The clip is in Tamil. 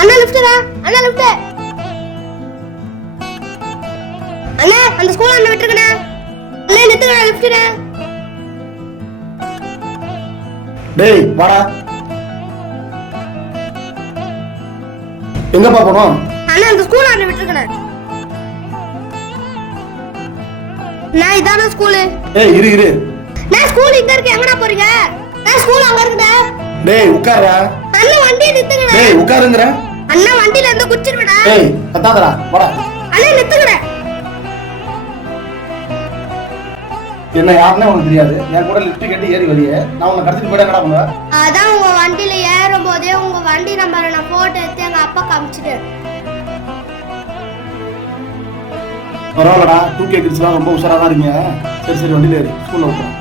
அண்ணா லிஃப்ட்டுடா அண்ணா லிஃப்ட் அண்ணா அந்த ஸ்கூல் அண்ணா விட்டுருக்கண்ணா அண்ணா நிறுத்துக்கண்ணா லிஃப்ட்டுடா டேய் வாடா. எங்கப்பா போனோம்? அண்ணா அந்த ஸ்கூல் அண்ணா விட்டுருக்கண்ணா நான் இதான ஸ்கூலு ஏய் இரு இரு. நான் ஸ்கூல் இங்க இருக்கு. எங்கடா போறீங்க? நான் ஸ்கூல் அங்க இருக்குடா டேய் உட்கார்றா. அண்ணா வண்டியை நிறுத்துங்கடா டேய் உட்காருங்கற. அண்ணா வண்டியில இருந்து குச்சிருவடா டேய் கத்தாதடா வாடா. அண்ணா நிறுத்துங்கடா என்ன யாருன்னே உனக்கு தெரியாது. என் கூட லிஃப்ட் கட்டி ஏறி வழியே. நான் உன்னை கடத்திட்டு போயிட்டா என்னடா பண்ணுவேன் அதான் உங்க வண்டியில ஏறும் போதே உங்க வண்டி நம்பரை நான் போட்டோ எடுத்து எங்க அப்பா காமிச்சிட்டேன் பரவாயில்லடா டூ கே கிட்ஸ்லாம் ரொம்ப உஷாரா தான் இருக்கீங்க சரி சரி வண்டியில ஏறி. ஸ்கூல்ல விட்டுறேன்